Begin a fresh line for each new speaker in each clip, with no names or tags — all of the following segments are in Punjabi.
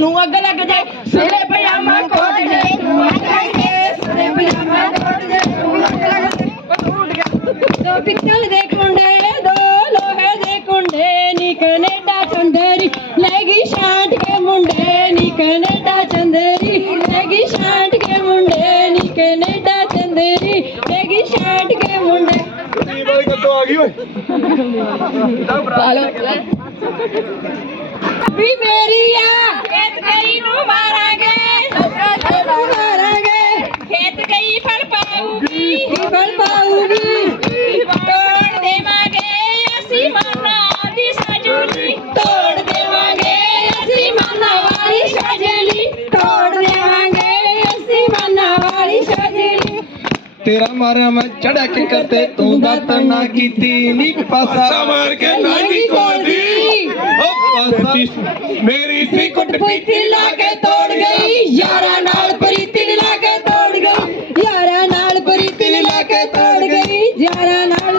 ਨੂੰ ਅੱਗ ਲੱਗ ਜੇ ਸਿਰੇ ਪਜਾਮਾ ਕੋਟ ਜੇ ਨੂੰ ਅੱਗ ਲੱਗ ਜੇ ਸਿਰੇ ਪਜਾਮਾ ਕੋਟ ਜੇ। ਨੂੰ ਅੱਗ ਲੱਗ ਜੇ
ਦੋ ਪਿੱਤਲ ਦੇ ਕੁੰਡੇ ਦੋ ਲੋਹੇ
ਕਦੋਂ ਆ ਗਈ ਓਏ
ਵੀ ਮੇਰੀ ਆ।
ਖੇਤ ਗਈ ਨੂੰ ਮਾਰਾਂਗੇ
ਮਾਰਾਂਗੇ।
ਤੇਰਾ ਮਾਰਿਆ ਮੈਂ ਚੜਿਆ ਕੇ ਕਰਤੇ ਤੂੰ ਦਾਤ ਨਾ ਕੀਤੀ ਨੀ ਪਾਸਾ ਮਾਰ ਕੇ ਨਾਂਗੀ ਕੋਦੀ ਪਾਸਾ ਮੇਰੀ ਸੀ ਕੁੱਟ
ਪ੍ਰੀਤੀ ਲਾ ਕੇ ਤੋੜ ਗਈ। ਯਾਰਾਂ ਨਾਲ ਪ੍ਰੀਤੀ ਲਾ ਕੇ ਤੋੜ ਗਈ। ਯਾਰਾਂ ਨਾਲ ਪ੍ਰੀਤੀ ਲਾ ਕੇ ਤੋੜ ਗਈ। ਯਾਰਾਂ ਨਾਲ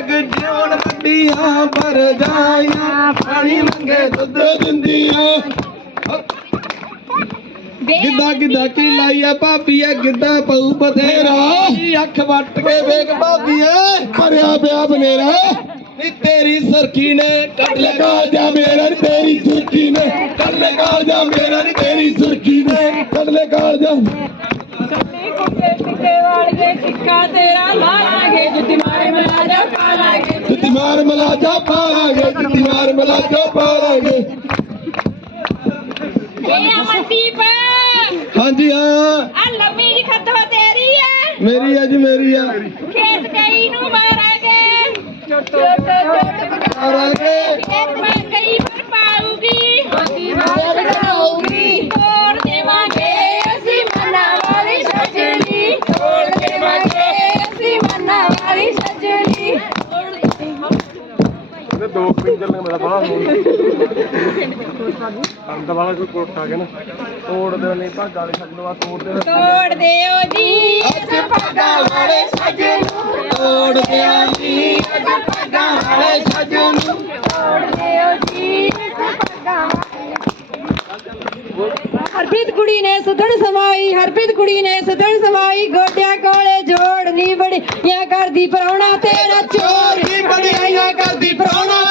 ਜਾਇਆ
ਜਿਉਣ ਵੱਡੀਆਂ ਪਰ ਜਾਈਆਂ ਪਾਣੀ ਮੰਗੇ ਦੁੱਧ ਦਿੰਦੀਆਂ। ਗਿੱਧਾ ਗਿੱਧਾ ਕੀ ਲਾਈਆ ਭਾਬੀ ਆ ਗਿੱਧਾ ਪਊ ਬਥੇਰਾ। ਅੱਖ ਵੱਟ ਕੇ ਵੇਖ ਭਾਬੀ ਐ ਭਰਿਆ ਪਿਆ ਬਨੇਰਾ। ਨੀ ਤੇਰੀ ਸਰਖੀ ਨੇ ਕੱਢ ਲਗਾ ਜਾ ਮੇਰਾ ਨੀ ਤੇਰੀ ਸੁਰਖੀ ਨੇ। ਕੱਢ ਲਗਾ ਜਾ ਮੇਰਾ ਨੀ ਤੇਰੀ ਸੁਰਖੀ ਨੇ। ਕੱਢ ਲਗਾ ਜਾ।
ਕੁੱਕੇ ਟਿੱਕੇ ਵਾਲੀਏ ਟਿੱਕਾ ਤੇਰਾ ਲਾਲਾਂਗੇ। ਜੁੱਤੀ ਮਾਰੇ ਮਲਾਜਾ ਪਾਲਾਂਗੇ।
ਜਿੱਤੀ ਮਾਰ ਮਲਾਜਾ ਪਾਲਾਂਗੇ ਜਿੱਤੀ ਮਾਰ ਮਲਾਜਾ ਪਾਲਾਂਗੇ।
ਇਹ ਅਮਨਦੀਪ
ਹਾਂਜੀ ਹਾਂ।
ਆ ਲੰਮੀ ਦੀ ਖੱਤਵਾ ਤੇਰੀ ਹੈ
ਮੇਰੀ ਆ ਜੀ ਮੇਰੀ ਆ।
ਖੇਤ ਗਈ ਨੂੰ ਮਾਰਾਂਗੇ।
ਮਾਰਾਂਗੇ।
ਖੇਤ ਮੈਂ ਗਈ
ਅੰਦਰ ਵਾਲਾ ਕੋਈ ਕੋਟ ਆ ਗਿਆ ਨਾ ਤੋੜ ਦੇ ਨਹੀਂ ਭਾਗ ਵਾਲੇ ਸ਼ਬਦ ਵਾ ਤੋੜ ਦੇ
ਤੋੜ ਦਿਓ ਜੀ
ਅੱਜ ਪੱਗਾਂ ਵਾਲੇ ਸੱਜਣ ਤੋੜ ਦਿਆਂ ਜੀ ਅੱਜ ਪੱਗਾਂ ਵਾਲੇ ਸੱਜਣ
ਤੋੜ ਦਿਓ ਜੀ
ਹਰਪ੍ਰੀਤ ਕੁੜੀ ਨੇ ਸੁਧਣ ਸਮਾਈ, ਹਰਪ੍ਰੀਤ ਕੁੜੀ ਨੇ ਸੁਧਣ ਸਮਾਈ, ਗੋਡਿਆਂ ਕੋਲੇ ਜੋੜ ਨਹੀਂ ਬੜੀ ਯਾ ਕਰਦੀ ਪਰੌਣਾ ਤੇਰਾ ਚੋਰ।
ਨੀ ਬੜਾਈਆਂ ਕਰਦੀ
ਪਰੌਣਾ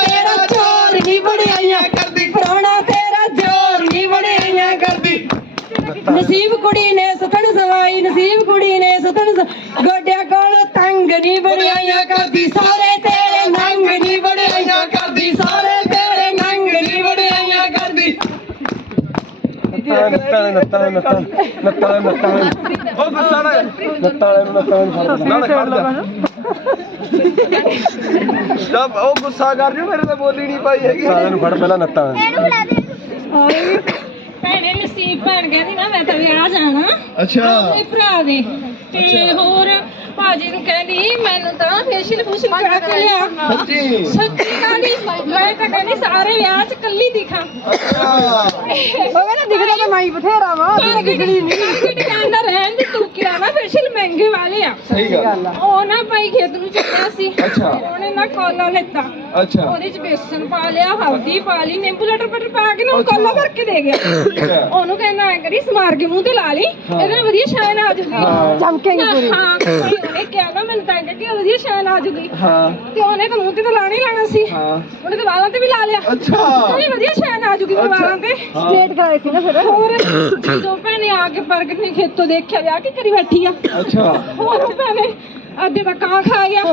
ਨਸੀਬ ਕੁੜੀ ਨੇ ਸੁਧਣ ਸਮਾਈ ਨਸੀਬ ਕੁੜੀ ਨੇ ਸੁਧਣ ਸ- ਗੋਡਿਆਂ ਕੋਲ ਤੰਗ ਨਹੀਂ ਬੜਾਈਆਂ ਕਰਦੀ ਸਾਰੇ ਤੇਰੇ ਨੰਗ ਨਹੀਂ ਬੜਾਈਆਂ ਕਰਦੀ ਸਾਰੇ ਤੇਰੇ ਨੰਗ ਨਹੀਂ ਬੜਾਈਆਂ ਕਰਦੀ।
ਨੱਤਾਂ ਨੱਤਾਂ ਨੱਤਾਂ ਨੱਤਾਂ ਨੱਤਾਂ ਉਹ ਗੁੱਸਾ ਨਾ ਨੱਤਾਂ ਨੂੰ ਨੱਤਾਂ ਨੂੰ ਨਾ ਨਾ ਜਦ ਉਹ ਗੁੱਸਾ ਕਰ ਜਿਓ ਮੇਰੇ ਤੇ ਬੋਲੀ ਨਹੀਂ ਪਾਈ ਹੈਗੀ। ਸਾਰਿਆਂ ਨੂੰ ਫੜ ਪਹਿਲਾਂ ਨੱਤਾਂ
ਭੈਣੇ ਨਸੀਬ ਭੈਣ ਕਹਿੰਦੀ ਨਾ ਮੈਂ ਤਾਂ ਵਿਆਹ ਜਾਣਾ।
ਅੱਛਾ।
ਆਪਣੇ ਭਰਾ ਦੇ। ਤੇ ਹੋਰ ਭਾਜੀ ਨੂੰ ਕਹਿੰਦੀ ਮੈਨੂੰ ਤਾਂ ਫੇਸ਼ੀਅਲ ਫੂਸ਼ਲ ਕਰਾ ਕੇ ਲਿਆ।
ਸੱਚੀ?
ਸੱਚੀ ਕਹਿੰਦੀ ਮੈਂ ਤਾਂ ਕਹਿੰਦੀ ਸਾਰੇ ਵਿਆਹ 'ਚ ਕੱਲੀ ਦਿਖਾਂ।
ਅੱਛਾ
ਉਹ ਕਹਿੰਦਾ ਦਿਖਦਾ ਤਾਂ ਮਾਈ ਬਥੇਰਾ ਵਾ ਦਿਖਦੀ ਨਹੀਂ। ਕਹਿੰਦਾ ਰਹਿਣ ਦੇ ਤੂੰ ਕੀ ਲਾਣਾ ਫੇਸ਼ੀਅਲ ਮਹਿੰਗੇ ਵਾਲੇ ਆ।
ਸਹੀ ਗੱਲ
ਉਹ ਨਾ ਭਾਈ ਖੇਤ ਨੂੰ ਚੱਲਿਆ ਸੀ।
ਅੱਛਾ।
ਉਹਨੇ ਨਾ ਕੋਲਾ ਲੈਤਾ।
ਅੱਛਾ।
ਉਹਦੇ ਚ ਬੇਸਨ ਪਾ ਲਿਆ ਹਲਦੀ ਪਾ ਲਈ ਨਿੰਬੂ ਲਟਰ ਪਟਰ ਪਾ ਕੇ ਨਾ ਉਹ
ਅੱਛਾ।
ਕੋਲਾ ਭਰ ਕੇ ਦੇ ਗਿਆ।
ਅੱਛਾ।
ਉਹਨੂੰ ਕਹਿੰਦਾ ਐ ਕਰੀ ਸਮਾਰ ਕੇ ਮੂੰਹ ਤੇ ਲਾ ਲਈ
ਹਾਂ।
ਇਹਦੇ ਨਾਲ ਵਧੀਆ ਸ਼ਾਇਨ ਆ ਜੂਗੀ।
ਹਾਂ।
ਚਮਕੇਗੀ ਪੂਰੀ। ਹਾਂ ਭਾਈ ਉਹਨੇ ਕਿਹਾ ਨਾ ਮੈਨੂੰ ਤਾਂ ਐਂ ਕਿ ਵਧੀਆ ਸ਼ਾਇਨ ਆ ਜੂਗੀ।
ਹਾਂ।
ਤੇ ਉਹਨੇ ਤਾਂ ਮੂੰਹ ਤੇ ਤਾਂ ਲਾਣਾ ਹੀ ਲਾਣਾ ਸੀ।
ਹਾਂ।
ਉਹਨੇ ਤਾਂ ਵਾਲਾਂ ਤੇ ਵੀ ਲਾ ਲਿਆ।
ਅੱਛਾ।
ਵਧੀਆ ਸ਼ਾਇਨ ਆ ਜੂਗੀ ਵਾਲਾਂ ਤੇ।
ਹਾਂ।
ਸਟ੍ਰੇਟ ਕਰਾਏ ਸੀ ਨਾ ਫਿਰ। ਹੋਰ ਜਦੋਂ ਭੈਣੇ ਆ ਕੇ ਪ੍ਰਗਟ ਨੇ ਖੇਤੋਂ ਦੇਖਿਆ ਵਿਆਹ ਕੀ ਕਰੀ ਬੈਠੀ ਆ?
ਅੱਛਾ।
ਹੋਰ ਭੈਣੇ ਅੱਧੇ ਦਾ ਕਾਂ ਖਾ ਗਿਆ।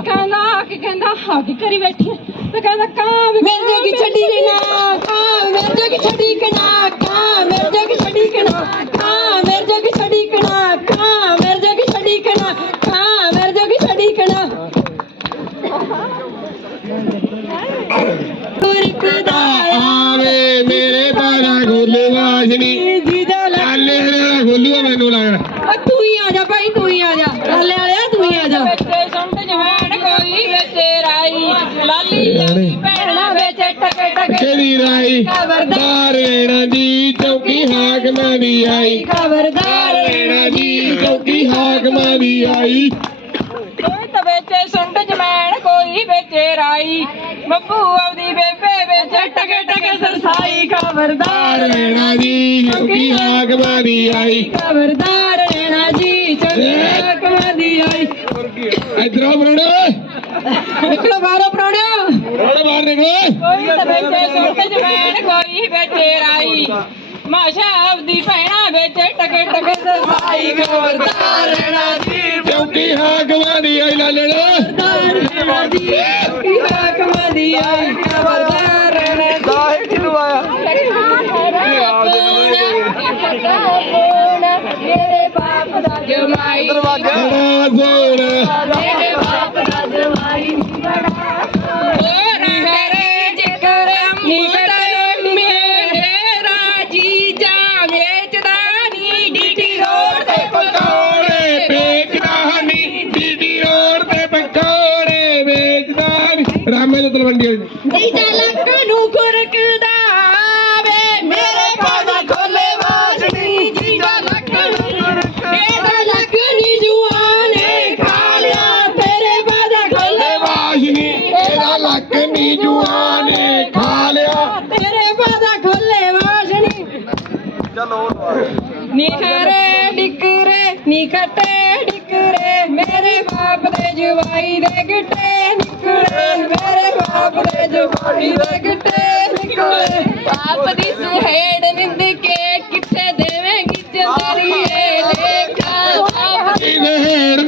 ਕਹਿੰਦਾ ਆ ਕੇ ਕਹਿੰਦਾ ਕੀ ਕਰੀ ਬੈਠੀ ਆ? ਤੇ ਕਹਿੰਦਾ ਕਾਂ ਵੀ ਮੇਰੇ ਜੋਗੀ ਛੱਡੀ ਕਿ ਨਾ ਕਾਂ ਮੇਰੇ ਜੋਗੀ ਛੱਡੀ ਕਿ ਨਾ ਕਾਂ ਮੇਰੇ ਜੋਗੀ ਛੱਡੀ ਕਿ ਨਾ ਕਾਂ ਮੇਰੇ ਜੋਗੀ ਛੱਡੀ ਕਿ ਨਾ ਕਾਂ ਮੇਰੇ ਜੋਗੀ ਛੱਡੀ ਕਿ ਨਾ ਕਾਂ ਮੇਰੇ ਜੋਗੀ ਛੱਡੀ ਕਿ ਨਾ ਤੁਰਕਦਾ
ਆਵੇ ਮੇਰੇ ਬਾਰਾ ਗੋਲੇ ਵਾਜਨੀ
ਜੀਦਾ ਲੈ
ਚੱਲੇ ਹਰੇ ਗੋਲੂਆ ਮੈਨੂੰ ਲੱਗਦਾ
ਤੂੰ ਹੀ ਆ ਜਾ ਭਾਈ ਤੂੰ
ਰਾਈ
ਖਬਰਦਾਰ
ਰੇਣਾ ਦੀ ਚੌਕੀ ਹਾਕਮਾਂ ਦੀ ਆਈ।
ਖਬਰਦਾਰ
ਰੇਣਾ ਦੀ ਚੌਕੀ ਹਾਕਮਾਂ ਦੀ ਆਈ।
ਕੋਈ ਤਾਂ ਵਿੱਚ ਸੰਤ ਜਵਾਨ ਕੋਈ
ਵਿੱਚ ਰਾਈ। ਬੱਬੂ ਆਪਦੀ ਬੇਬੇ ਵਿੱਚ ਟਕੇ ਟਕੇ ਸਰਸਾਈ ਖਬਰਦਾਰ
ਰਹਿਣਾ ਜੀ ਕਿਉਂਕਿ ਹਾਕਮਾਂ ਦੀ ਆਈ।
ਖਬਰਦਾਰ ਰਹਿਣਾ ਜੀ ਚੰਗੀ ਕਮਾਦੀ ਆਈ।
ਇਧਰੋਂ ਬਰੋੜਾ
ਨਿਕਲੋ ਬਾਹਰੋਂ
ਬਰੋੜਾ ਬਾਹਰ ਨਿਕਲੋ।
ਕੋਈ ਤਾਂ ਬੈਠੇ ਸੁੱਟ ਜਮੈਣ ਕੋਈ ਬੈਠੇ ਰਾਈ। ਮਾਸ਼ਾ ਆਪਦੀ ਭੈਣਾ ਵਿੱਚ ਟਕੇ ਟਕੇ ਸਰਸਾਈ ਖਬਰਦਾਰ ਰਹਿਣਾ ਜੀ।
ਕਿਉਂਕਿ ਹਾਕਮਾਂ ਦੀ ਆਈ ਲਾਲਣਾ।
ਖਬਰਦਾਰ ਦੀ ਕਮਾਦੀ ਆਈ। ਖਬਰਦਾਰ
ਨਹੀਂ ਰਾਮੇ ਦੇ ਤਲਵੰਡੀ ਵਾਲੀ
ਲੱਕ ਨੂੰ ਖੁਰਕਦਾ ਵੇ ਮੇਰੇ ਪਾਦਾ ਖੋਲੇ ਵਾਜਣੀ ਜੀਜਾ ਲੱਕ ਨੂੰ ਇਹਦਾ ਲੱਕ ਨੀ ਜੁਆਨੇ ਖਾ ਲਿਆ, ਤੇਰੇ ਪਾਦਾ ਖੋਲੇ
ਵਾਸ਼ਨੀ ਇਹਦਾ ਲੱਕ ਨੀ ਜੁਆਨੇ ਖਾ ਲਿਆ,
ਤੇਰੇ ਪਾਦਾ ਖੋਲੇ ਵਾਜਣੀ
ਚਲੋ
ਨਿਹਰੇ ਡਿਕਰੇ ਨਿਕਟੇ ਡਿਕਰੇ, ਮੇਰੇ ਬਾਪ ਦੇ ਜਵਾਈ ਦੇ ਗਿੱਟੇ ਨਿਕਲੇ ਮੇਰੇ ਬਾਪ ਦੇ ਜਵਾਨੀ ਦੇ ਗਿੱਟੇ ਨਿਕਲੇ ਬਾਪ ਦੀ ਸੁਹੇੜ ਨਿੰਦ ਕੇ ਕਿੱਥੇ ਦੇਵੇਂਗੀ ਜੰਦਰੀਏ ਲੇਖਾ ਬਾਪ ਦੀ ਮਿਹਰ